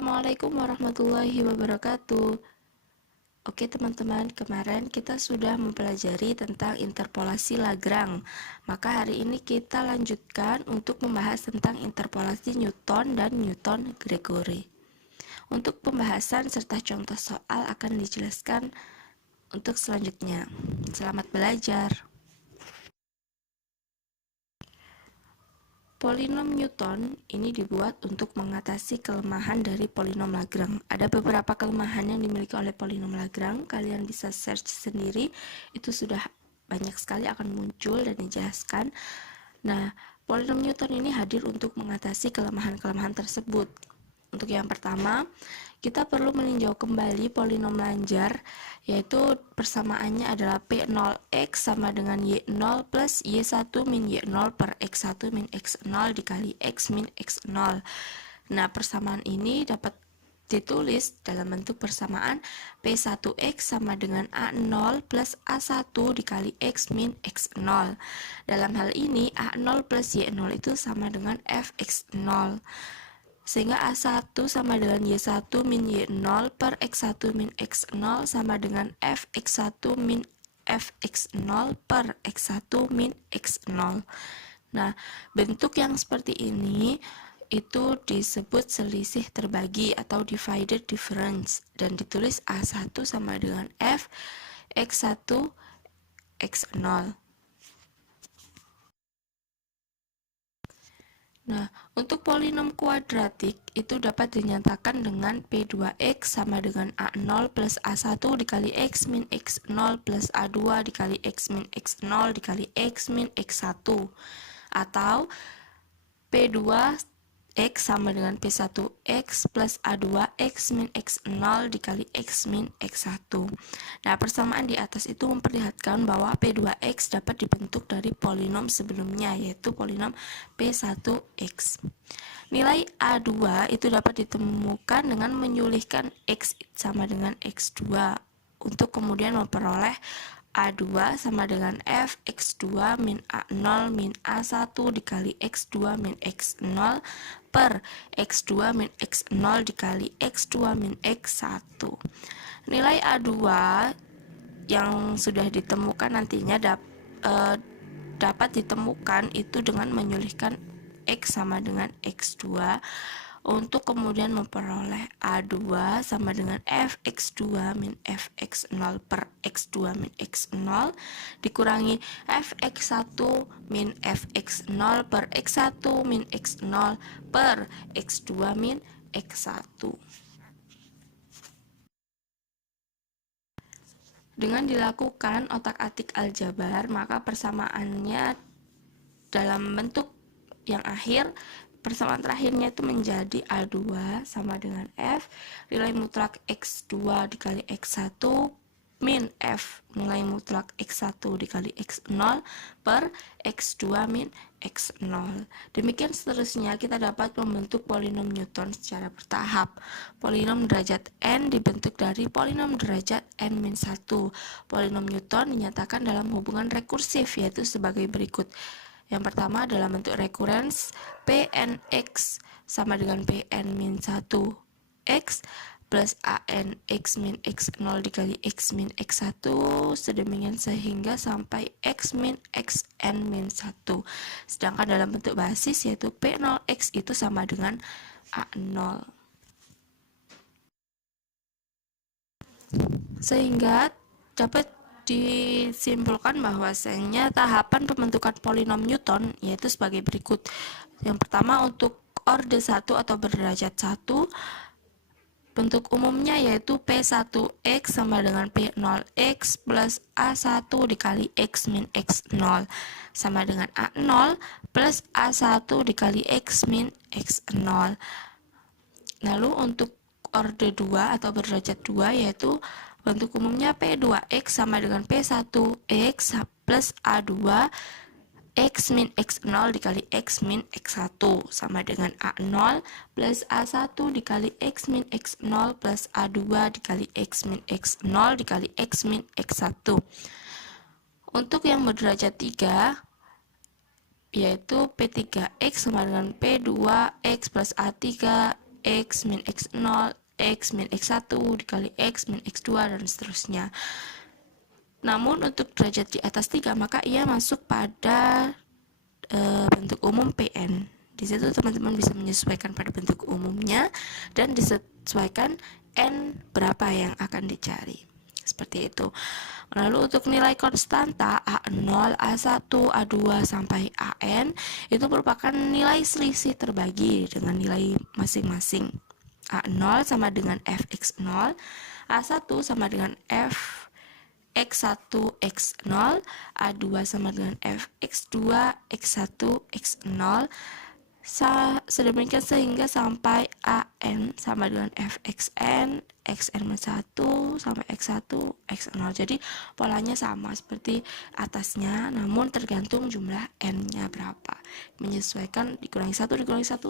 Assalamualaikum warahmatullahi wabarakatuh. Oke teman-teman, kemarin kita sudah mempelajari tentang interpolasi Lagrange. Maka hari ini kita lanjutkan untuk membahas tentang interpolasi Newton dan Newton-Gregory. Untuk pembahasan serta contoh soal akan dijelaskan untuk selanjutnya. Selamat belajar. Polinom Newton ini dibuat untuk mengatasi kelemahan dari polinom Lagrange. Ada beberapa kelemahan yang dimiliki oleh polinom Lagrange. Kalian bisa search sendiri, itu sudah banyak sekali akan muncul dan dijelaskan. Nah, polinom Newton ini hadir untuk mengatasi kelemahan-kelemahan tersebut. Untuk yang pertama, kita perlu meninjau kembali polinom lanjar, yaitu persamaannya adalah P0x sama dengan Y0 plus Y1 min Y0 per X1 min X0 dikali X min X0. Nah, persamaan ini dapat ditulis dalam bentuk persamaan P1x sama dengan A0 plus A1 dikali X min X0. Dalam hal ini, A0 plus Y0 itu sama dengan Fx0. Sehingga A1 sama dengan Y1 min Y0 per X1 min X0 sama dengan Fx1 min Fx0 per X1 min X0. Nah, bentuk yang seperti ini itu disebut selisih terbagi atau divided difference dan ditulis A1 sama dengan F X1 X0. Nah, untuk polinom kuadratik itu dapat dinyatakan dengan P2x sama dengan A0 plus A1 dikali X min X0 plus A2 dikali X min X0 dikali X min X1. Atau P2x sama dengan P1x plus A2x min X0 dikali X min X1. Nah, persamaan di atas itu memperlihatkan bahwa P2x dapat dibentuk dari polinom sebelumnya, yaitu polinom P1x. Nilai A2 itu dapat ditemukan dengan menyulihkan X sama dengan X2 untuk kemudian memperoleh A2 sama dengan F X2 min A0 min A1 dikali X2 min X0 per X2 min X0 dikali X2 min X1. Nilai A2 yang sudah ditemukan nantinya dapat ditemukan itu dengan menyulihkan X sama dengan X2 untuk kemudian memperoleh A2 sama dengan Fx2 min Fx0 per X2 min X0 dikurangi Fx1 min Fx0 per X1 min X0 per X2 min X1. Dengan dilakukan otak-atik aljabar, maka persamaannya dalam bentuk yang akhir, persamaan terakhirnya itu menjadi A2 sama dengan F nilai mutlak X2 dikali X1 min F nilai mutlak X1 dikali X0 per X2 min X0. Demikian seterusnya kita dapat membentuk polinom Newton secara bertahap. Polinom derajat N dibentuk dari polinom derajat N-1. Polinom Newton dinyatakan dalam hubungan rekursif, yaitu sebagai berikut. Yang pertama dalam bentuk recurrence, Pnx sama dengan Pn-1 x plus An x min x0 dikali x min x1 sedemikian sehingga sampai x min xn min 1. Sedangkan dalam bentuk basis yaitu P0x itu sama dengan A0. Sehingga dapat disimpulkan bahwasanya tahapan pembentukan polinom Newton yaitu sebagai berikut. Yang pertama untuk orde 1 atau berderajat 1, bentuk umumnya yaitu P1x sama dengan P0x plus A1 dikali X min X0 sama dengan A0 plus A1 dikali X min X0. Lalu untuk orde 2 atau berderajat 2 yaitu bentuk umumnya P2x sama dengan P1x plus A2 X min X0 dikali X min X1 sama dengan A0 plus A1 dikali X min X0 plus A2 dikali X min X0 dikali X min X1. Untuk yang berderajat 3 yaitu P3x sama dengan P2x plus A3 X min X0, X min X1 dikali X min X2 dan seterusnya. Namun untuk derajat di atas 3 maka ia masuk pada bentuk umum Pn. Di situ teman-teman bisa menyesuaikan pada bentuk umumnya dan disesuaikan n berapa yang akan dicari. Seperti itu. Lalu untuk nilai konstanta A0, A1, A2 sampai AN itu merupakan nilai selisih terbagi dengan nilai masing-masing. A0 sama dengan Fx0, A1 sama dengan F X1, X0, A2 sama dengan Fx2, X1, X0, sedemikian sehingga sampai AN sama dengan Fxn, Xn-1 sampai X1, X0. Jadi polanya sama seperti atasnya, namun tergantung jumlah N-nya berapa. Menyesuaikan dikurangi 1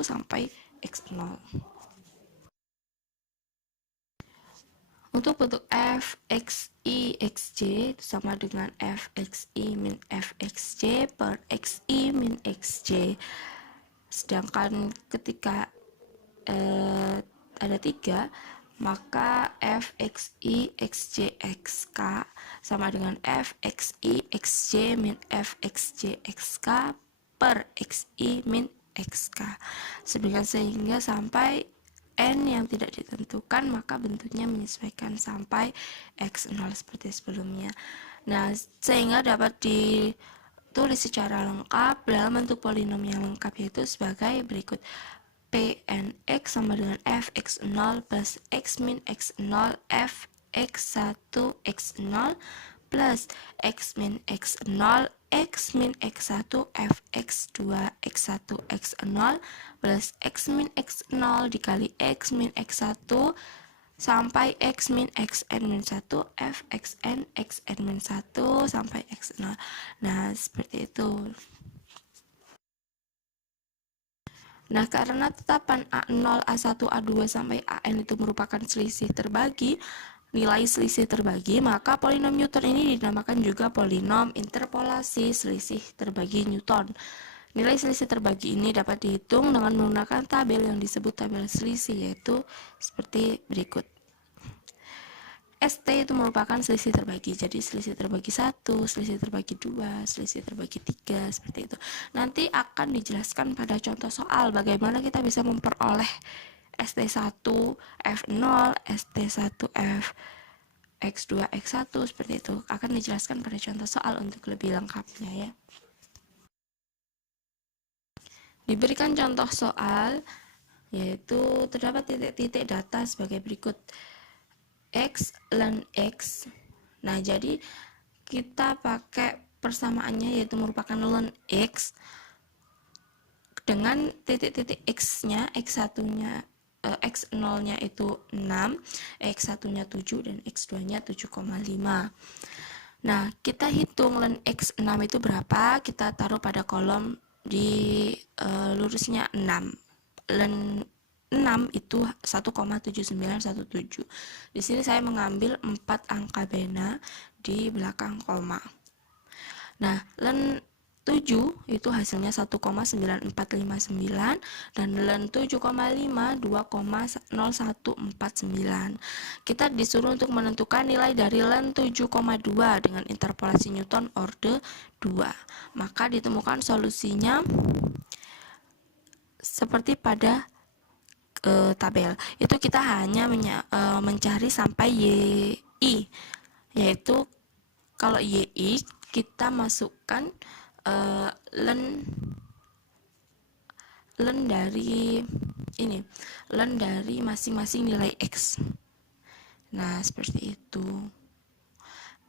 sampai X0. Untuk bentuk f, x, i, xj itu sama dengan f, x, i min f, xj per x, i min xj. Sedangkan ketika ada 3, maka f, x, i, xj, xk sama dengan f, x, i, xj min f, xj, xk per x, i min xk. Sehingga sampai n yang tidak ditentukan, maka bentuknya menyesuaikan sampai x0 seperti sebelumnya. Nah, sehingga dapat ditulis secara lengkap dalam bentuk polinom yang lengkap, yaitu sebagai berikut. Pnx sama dengan fx0 plus x min x0 f x1 x0 plus x min x0 x min x1 f x2 x1 x0 plus x min x0 dikali x min x1 sampai x min xn min 1 f xn xn min 1 sampai x0. Nah, seperti itu. Nah, karena tetapan A0, A1, A2 sampai AN itu merupakan selisih terbagi, nilai selisih terbagi, maka polinom Newton ini dinamakan juga polinom interpolasi selisih terbagi Newton. Nilai selisih terbagi ini dapat dihitung dengan menggunakan tabel yang disebut tabel selisih, yaitu seperti berikut. ST itu merupakan selisih terbagi, jadi selisih terbagi 1, selisih terbagi 2, selisih terbagi 3, seperti itu. Nanti akan dijelaskan pada contoh soal bagaimana kita bisa memperoleh ST1 F0, ST1 F X2 X1, seperti itu. Akan dijelaskan pada contoh soal untuk lebih lengkapnya ya. Diberikan contoh soal, yaitu terdapat titik-titik data sebagai berikut. X ln X. Nah, jadi kita pakai persamaannya, yaitu merupakan ln X dengan titik-titik X-nya, X1-nya X0-nya itu 6, X1-nya 7 dan X2-nya 7,5. Nah, kita hitung ln X6 itu berapa? Kita taruh pada kolom di lurusnya 6. Ln 6 itu 1,7917. Di sini saya mengambil 4 angka bena di belakang koma. Nah, ln 7 itu hasilnya 1,9459 dan ln 7,5 2,0149. Kita disuruh untuk menentukan nilai dari ln 7,2 dengan interpolasi Newton orde 2. Maka ditemukan solusinya seperti pada tabel. Itu kita hanya mencari sampai YI, yaitu kalau YI kita masukkan ln dari ini, ln dari masing-masing nilai X. Nah, seperti itu.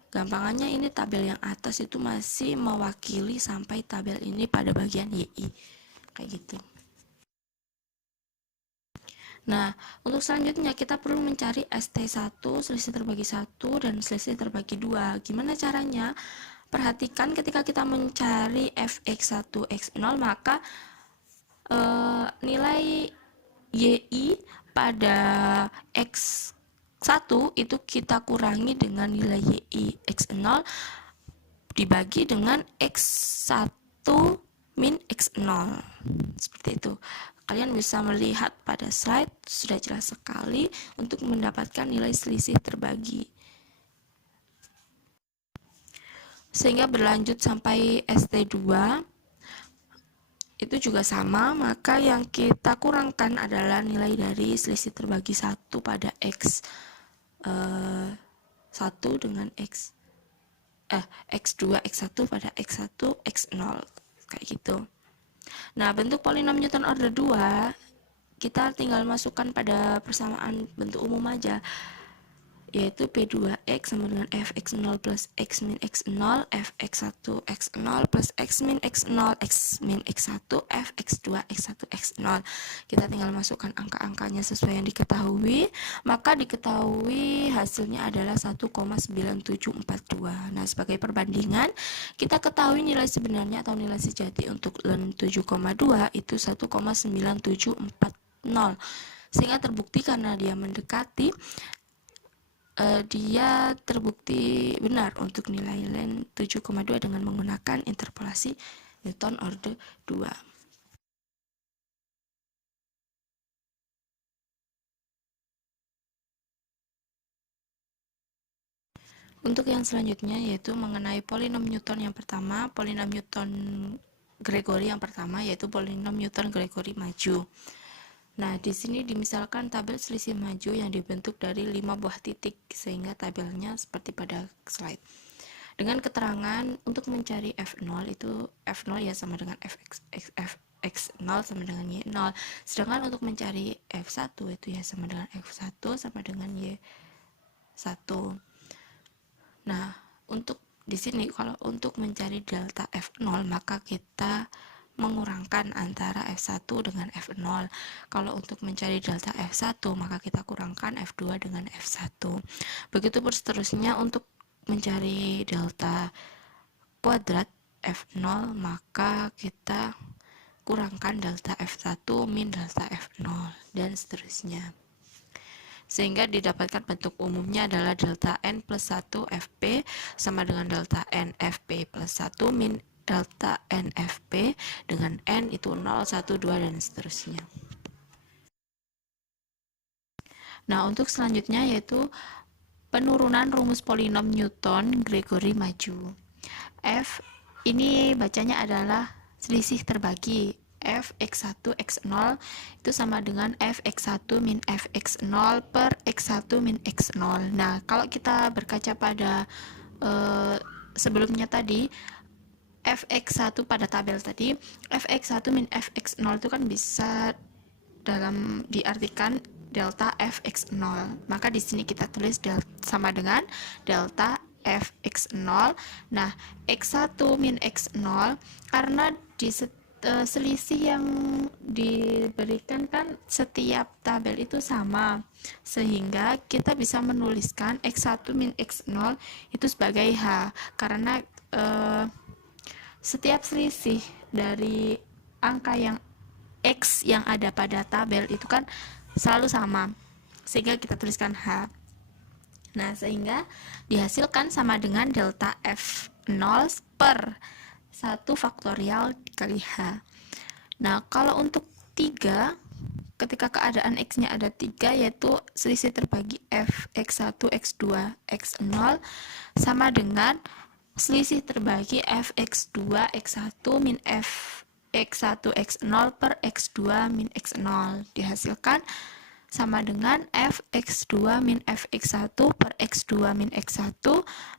Gampangannya ini tabel yang atas itu masih mewakili sampai tabel ini pada bagian YI. Kayak gitu. Nah, untuk selanjutnya kita perlu mencari ST1, selisih terbagi 1, dan selisih terbagi 2. Gimana caranya? Perhatikan ketika kita mencari Fx1, X0, maka nilai YI pada X1 itu kita kurangi dengan nilai YI X0 dibagi dengan X1 min X0. Seperti itu. Kalian bisa melihat pada slide, sudah jelas sekali untuk mendapatkan nilai selisih terbagi. Sehingga berlanjut sampai ST2, itu juga sama, maka yang kita kurangkan adalah nilai dari selisih terbagi 1 pada X 1 dengan X2, X1 pada X1, X0, kayak gitu. Nah, bentuk polinom Newton order 2 kita tinggal masukkan pada persamaan bentuk umum aja, yaitu P2X sama dengan Fx0 plus X min X0, Fx1 X0 plus X min X0, X min X1, Fx2 X1 X0. Kita tinggal masukkan angka-angkanya sesuai yang diketahui, maka diketahui hasilnya adalah 1,9742. Nah, sebagai perbandingan, kita ketahui nilai sebenarnya atau nilai sejati untuk ln 7,2 itu 1,9740, sehingga terbukti karena dia terbukti benar untuk nilai ln 7,2 dengan menggunakan interpolasi Newton order 2. Untuk yang selanjutnya yaitu mengenai polinom Newton yang pertama, polinom Newton Gregory yang pertama, yaitu polinom Newton Gregory maju. Nah, di sini dimisalkan tabel selisih maju yang dibentuk dari 5 buah titik, sehingga tabelnya seperti pada slide. Dengan keterangan untuk mencari F0 itu F0 ya sama dengan X0 sama dengan Y0. Sedangkan untuk mencari F1 itu ya sama dengan F1 sama dengan Y1. Nah, untuk di sini kalau untuk mencari delta F0 maka kita mengurangkan antara F1 dengan F0. Kalau untuk mencari delta F1 maka kita kurangkan F2 dengan F1. Begitu seterusnya untuk mencari delta kuadrat F0 maka kita kurangkan delta F1 min delta F0 dan seterusnya, sehingga didapatkan bentuk umumnya adalah delta N plus 1 Fp sama dengan delta N Fp plus 1 min delta N Fp dengan N itu 0, 1, 2, dan seterusnya. Nah, untuk selanjutnya yaitu penurunan rumus polinom Newton Gregory maju. F ini bacanya adalah selisih terbagi. F X1 X0 itu sama dengan F X1 min F X0 per X1 min X0. Nah, kalau kita berkaca pada sebelumnya tadi, Fx1 pada tabel tadi, Fx1 min Fx0 itu kan bisa diartikan delta Fx0. Maka di sini kita tulis sama dengan delta Fx0. Nah, X1 min X0 karena di selisih yang diberikan kan setiap tabel itu sama, sehingga kita bisa menuliskan X1 min X0 itu sebagai H, karena setiap selisih dari angka yang X yang ada pada tabel itu kan selalu sama, sehingga kita tuliskan H. Nah, sehingga dihasilkan sama dengan delta F0 per 1 faktorial dikali H. Nah, kalau untuk 3, ketika keadaan X-nya ada 3, yaitu selisih terbagi Fx1, X2, X0 sama dengan selisih terbagi Fx2, X1 min Fx1, X0 per X2 min X0. Dihasilkan sama dengan Fx2 min Fx1 per X2 min X1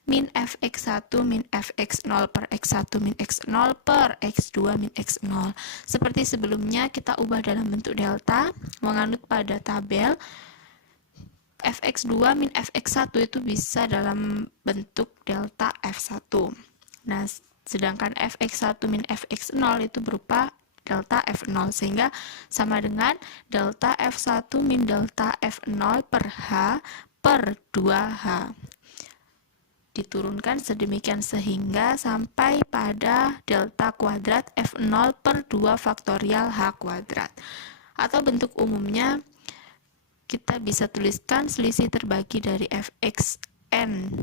min Fx1 min Fx0 per X1 min X0 per X2 min X0. Seperti sebelumnya, kita ubah dalam bentuk delta, menganut pada tabel. Fx2 min Fx1 itu bisa dalam bentuk delta F1. Nah, sedangkan Fx1 min Fx0 itu berupa delta F0, sehingga sama dengan delta F1 min delta F0 per H per 2H. Diturunkan sedemikian sehingga sampai pada delta kuadrat F0 per 2 faktorial H kuadrat. Atau bentuk umumnya kita bisa tuliskan selisih terbagi dari Fxn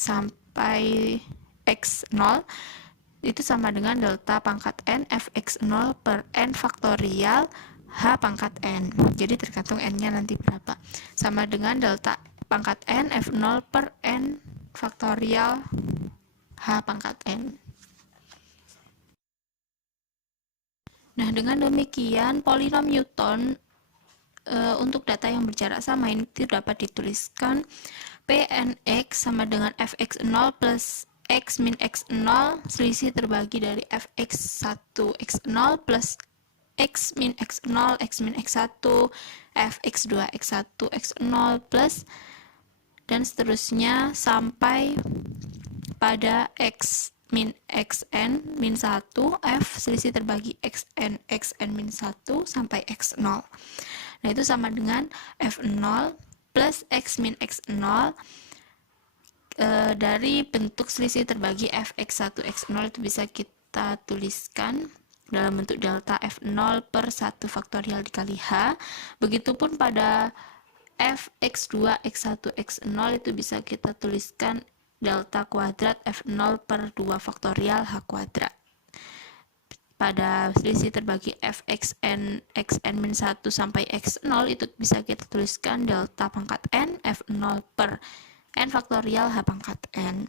sampai X0 itu sama dengan delta pangkat n fx0 per n faktorial h pangkat n. Jadi tergantung n-nya nanti berapa. Sama dengan delta pangkat n f0 per n faktorial h pangkat n. Nah, dengan demikian polinom Newton untuk data yang berjarak sama ini dapat dituliskan Pnx sama dengan fx0 plus x min x0 selisih terbagi dari fx1 x0 plus x min x0 x min x1 fx2 x1 x0 plus dan seterusnya sampai pada x min xn min 1 f selisih terbagi xn min 1 sampai x0. Nah, itu sama dengan f0 plus x min x0 dari bentuk selisih terbagi fx1 x0 itu bisa kita tuliskan dalam bentuk delta f0 per 1 faktorial dikali h. Begitupun pada fx2 x1 x0 itu bisa kita tuliskan delta kuadrat f0 per 2 faktorial h kuadrat. Pada selisih terbagi fxn xn min 1 sampai x0 itu bisa kita tuliskan delta pangkat n f0 per n faktorial h pangkat n.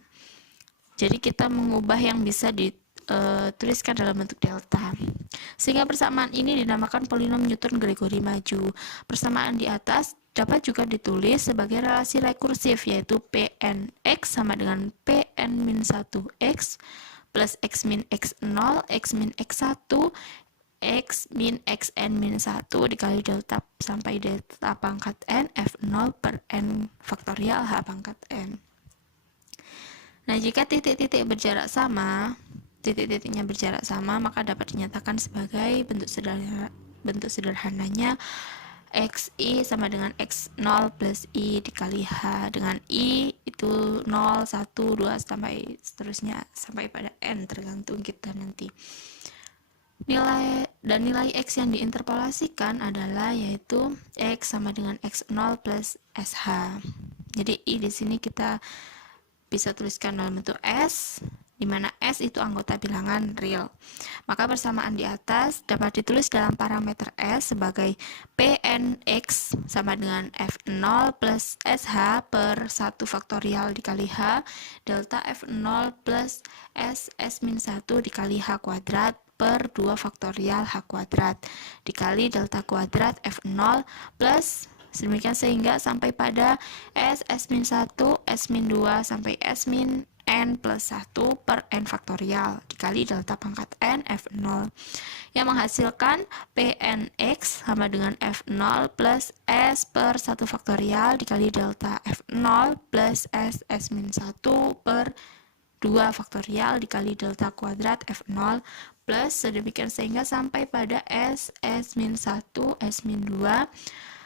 Jadi kita mengubah yang bisa dituliskan dalam bentuk delta. Sehingga persamaan ini dinamakan polinom Newton-Gregory maju. Persamaan di atas dapat juga ditulis sebagai relasi rekursif, yaitu Pnx sama dengan Pn min 1x plus x min x0, x min x1, x min xn min 1 dikali delta sampai delta pangkat n f0 per n faktorial h pangkat n. Nah, jika titik-titik berjarak sama, titik-titiknya berjarak sama, maka dapat dinyatakan sebagai bentuk sederhananya xi sama dengan x0 plus i dikali h, dengan i itu 0, 1, 2 sampai seterusnya sampai pada n tergantung kita nanti. Nilai x yang diinterpolasikan adalah yaitu x sama dengan x0 plus sh. Jadi i di sini kita bisa tuliskan dalam bentuk s, di mana S itu anggota bilangan real. Maka persamaan di atas dapat ditulis dalam parameter S sebagai Pnx sama dengan F0 plus SH per 1 faktorial dikali H, delta F0 plus S min 1 dikali H kuadrat per 2 faktorial H kuadrat, dikali delta kuadrat F0 plus sedemikian sehingga sampai pada S min 1, S min 2 sampai S min n plus 1 per n faktorial dikali delta pangkat n f0 yang menghasilkan Pnx sama dengan f0 plus s per 1 faktorial dikali delta f0 plus s min 1 per 2 faktorial dikali delta kuadrat f0 plus sedemikian sehingga sampai pada s min 1, s min 2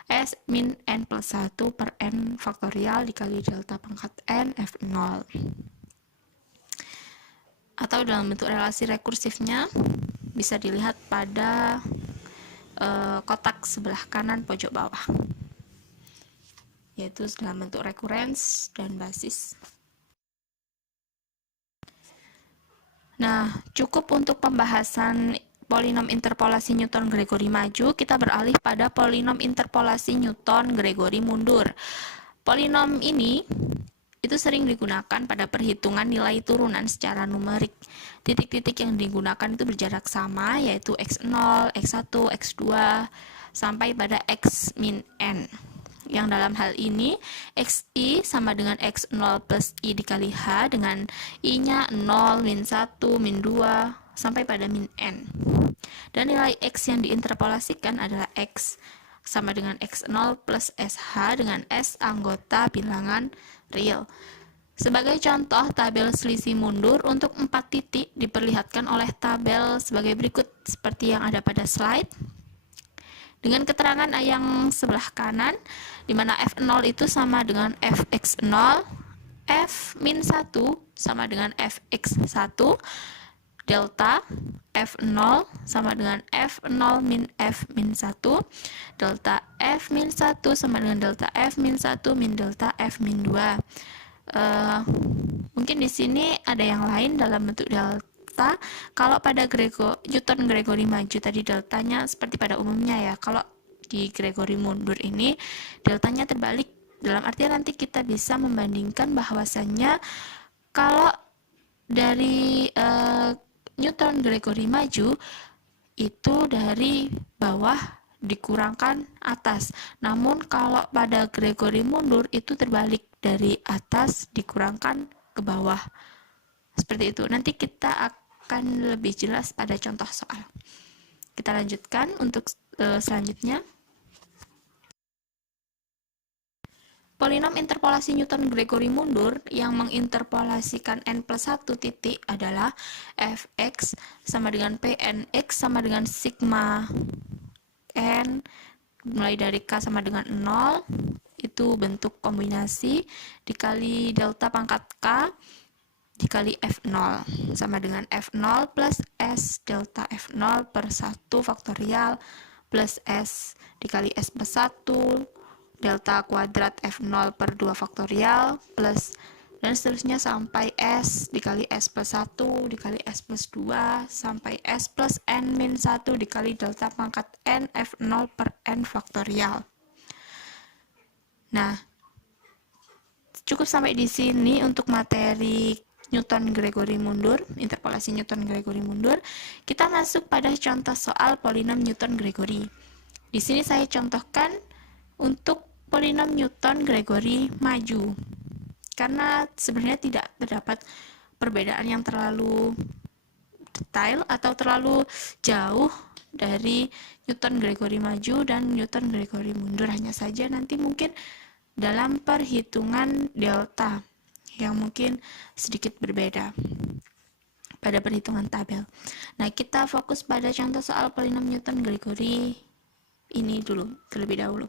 S min n plus 1 per n faktorial dikali delta pangkat n f0. Atau dalam bentuk relasi rekursifnya bisa dilihat pada kotak sebelah kanan pojok bawah, yaitu dalam bentuk rekurens dan basis. Nah, cukup untuk pembahasan polinom interpolasi Newton-Gregory maju. Kita beralih pada polinom interpolasi Newton-Gregory mundur. Polinom ini itu sering digunakan pada perhitungan nilai turunan secara numerik. Titik-titik yang digunakan itu berjarak sama, yaitu x0, x1, x2, sampai pada x min n. Yang dalam hal ini, xi sama dengan x0 plus i dikali h, dengan i-nya 0, min 1, min 2, sampai pada min n. Dan nilai x yang diinterpolasikan adalah x sama dengan x0 plus sh dengan s anggota bilangan real. Sebagai contoh, tabel selisih mundur untuk 4 titik diperlihatkan oleh tabel sebagai berikut seperti yang ada pada slide. Dengan keterangan yang sebelah kanan, di mana f0 itu sama dengan fx0, f min 1 sama dengan fx1, delta f0 sama dengan f0 min f min 1, delta f min 1 sama dengan delta f min 1 min delta f min 2. Mungkin di sini ada yang lain dalam bentuk delta. Kalau pada Newton Gregory maju tadi deltanya seperti pada umumnya ya. Kalau di Gregory mundur ini deltanya terbalik. Dalam artian nanti kita bisa membandingkan bahwasannya kalau dari Newton Gregory maju itu dari bawah dikurangkan atas. Namun kalau pada Gregory mundur itu terbalik, dari atas dikurangkan ke bawah. Seperti itu. Nanti kita akan lebih jelas pada contoh soal. Kita lanjutkan untuk selanjutnya. Polinom interpolasi Newton Gregory mundur yang menginterpolasikan n plus 1 titik adalah fx sama dengan pnx sama dengan sigma n mulai dari k sama dengan 0, itu bentuk kombinasi, dikali delta pangkat k dikali f0 sama dengan f0 plus s delta f0 per 1 faktorial plus s dikali s plus 1 delta kuadrat f0 per 2 faktorial plus dan seterusnya sampai s dikali s plus 1 dikali s plus 2 sampai s plus n min 1 dikali delta pangkat n f0 per n faktorial. Nah, cukup sampai di sini untuk materi Newton Gregory mundur, interpolasi Newton Gregory mundur. Kita masuk pada contoh soal polinom Newton Gregory. Di sini saya contohkan untuk polinom Newton Gregory maju. Karena sebenarnya tidak terdapat perbedaan yang terlalu detail atau terlalu jauh dari Newton Gregory maju dan Newton Gregory mundur. Hanya saja nanti mungkin dalam perhitungan delta yang mungkin sedikit berbeda pada perhitungan tabel. Nah, kita fokus pada contoh soal polinom Newton Gregory ini dulu, terlebih dahulu.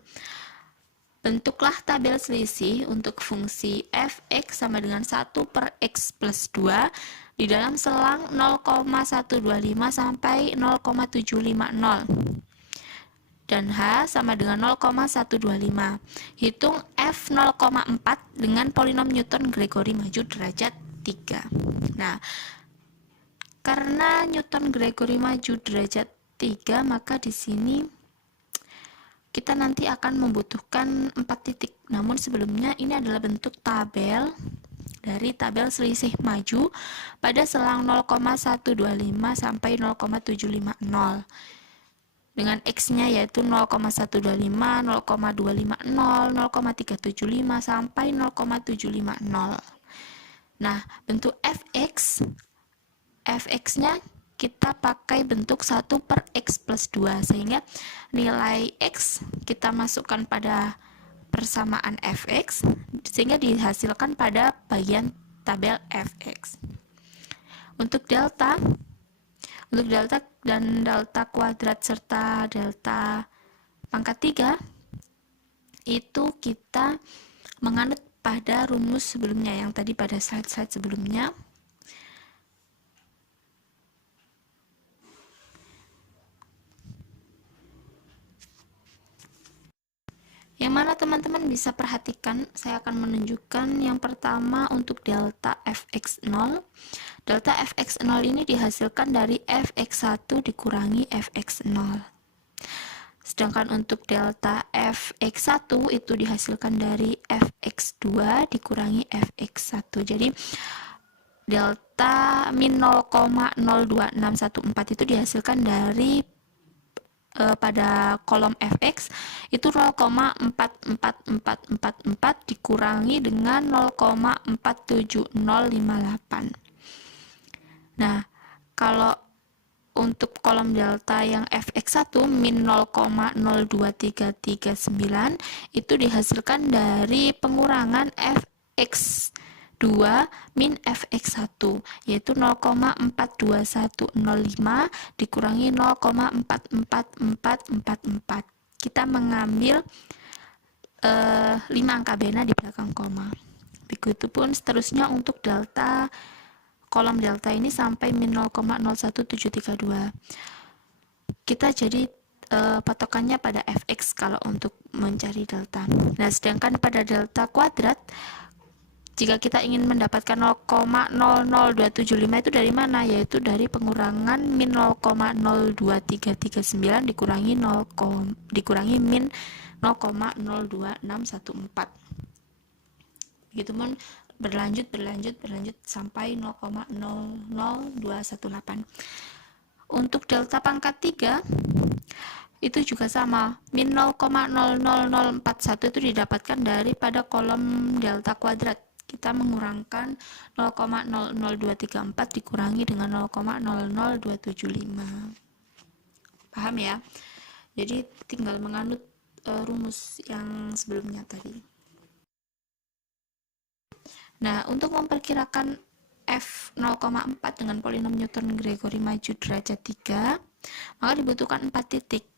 Bentuklah tabel selisih untuk fungsi fx sama dengan 1 per x plus 2 di dalam selang 0,125 sampai 0,750 dan h sama dengan 0,125. Hitung f 0,4 dengan polinom Newton Gregory maju derajat 3. Nah, karena Newton Gregory maju derajat 3, maka di sini kita nanti akan membutuhkan 4 titik. Namun sebelumnya ini adalah bentuk tabel dari tabel selisih maju pada selang 0,125 sampai 0,750 dengan x-nya yaitu 0,125, 0,250, 0,375 sampai 0,750. Nah, bentuk fx-nya kita pakai bentuk 1 per x plus 2, sehingga nilai x kita masukkan pada persamaan fx, sehingga dihasilkan pada bagian tabel fx. Untuk delta dan delta kuadrat serta delta pangkat 3, itu kita menganut pada rumus sebelumnya, yang tadi pada slide-slide sebelumnya. Yang mana teman-teman bisa perhatikan, saya akan menunjukkan yang pertama untuk delta fx0. Delta fx0 ini dihasilkan dari fx1 dikurangi fx0. Sedangkan untuk delta fx1 itu dihasilkan dari fx2 dikurangi fx1. Jadi delta min 0,02614 itu dihasilkan dari pada kolom fx itu 0,44444 dikurangi dengan 0,47058. Nah, kalau untuk kolom delta yang fx1 min 0,02339 itu dihasilkan dari pengurangan fx2 min fx1 yaitu 0,42105 dikurangi 0,44444. Kita mengambil 5 angka bena di belakang koma. Begitupun seterusnya untuk delta, kolom delta ini sampai min 0,01732. Kita jadi patokannya pada fx kalau untuk mencari delta. Nah, sedangkan pada delta kuadrat Jika kita ingin mendapatkan 0,00275 itu dari mana? Yaitu dari pengurangan min 0,02339 dikurangi min 0,02614. Begitupun berlanjut sampai 0,00218. Untuk delta pangkat 3 itu juga sama, min 0,00041 itu didapatkan daripada kolom delta kuadrat. Kita mengurangkan 0,00234 dikurangi dengan 0,00275. Paham ya? Jadi tinggal menganut rumus yang sebelumnya tadi. Nah, untuk memperkirakan F 0,4 dengan polinom Newton-Gregory maju derajat 3, maka dibutuhkan 4 titik.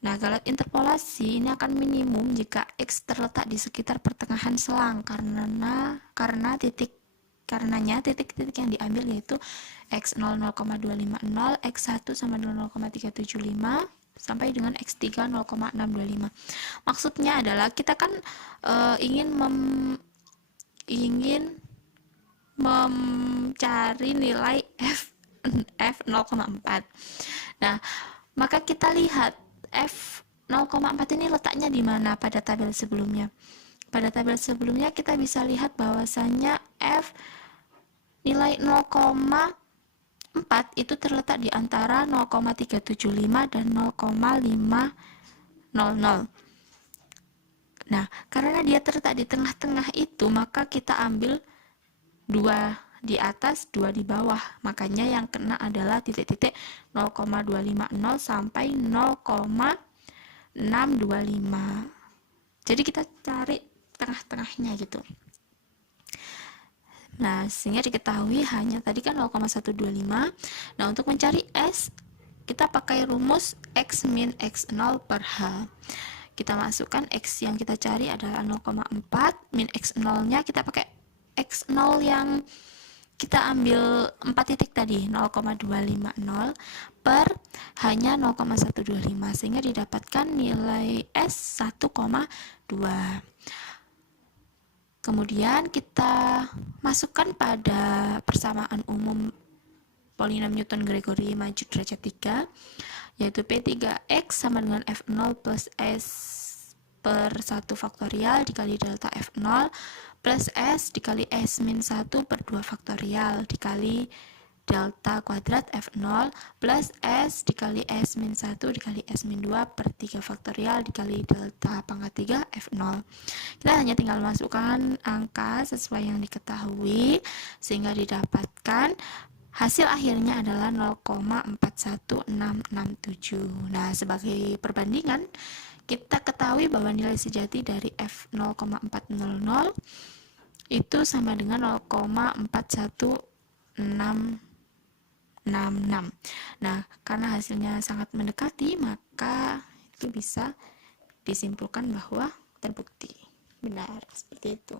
Nah, galat interpolasi ini akan minimum jika X terletak di sekitar pertengahan selang, karenanya titik-titik yang diambil yaitu X0 0,250, X1 sama dengan 0,375, sampai dengan X3 0,625. Maksudnya adalah kita kan ingin mencari nilai F 0,4. Nah, maka kita lihat F 0,4 ini letaknya di mana pada tabel sebelumnya. Pada tabel sebelumnya kita bisa lihat bahwasannya F nilai 0,4 itu terletak di antara 0,375 dan 0,500. Nah, karena dia terletak di tengah-tengah itu, maka kita ambil 2 di atas, 2 di bawah. Makanya yang kena adalah titik-titik 0,250 sampai 0,625. Jadi kita cari tengah-tengahnya gitu. Nah, sehingga diketahui hanya tadi kan 0,125. Nah, untuk mencari S, kita pakai rumus X min X0 per H. Kita masukkan X yang kita cari adalah 0,4, min X0-nya kita pakai X0 yang kita ambil 4 titik tadi, 0,250 per hanya 0,125, sehingga didapatkan nilai S 1,2. Kemudian kita masukkan pada persamaan umum polinom Newton-Gregory maju derajat 3, yaitu P3X sama dengan F0 plus S per 1 faktorial dikali delta F0 plus S dikali S min 1 per 2 faktorial dikali delta kuadrat F0 plus S dikali S min 1 dikali S min 2 per 3 faktorial dikali delta pangkat 3 F0. Kita hanya tinggal masukkan angka sesuai yang diketahui sehingga didapatkan hasil akhirnya adalah 0,41667. Nah, sebagai perbandingan, kita ketahui bahwa nilai sejati dari F 0,400 itu sama dengan 0,41666. Nah, karena hasilnya sangat mendekati, maka itu bisa disimpulkan bahwa terbukti benar, seperti itu.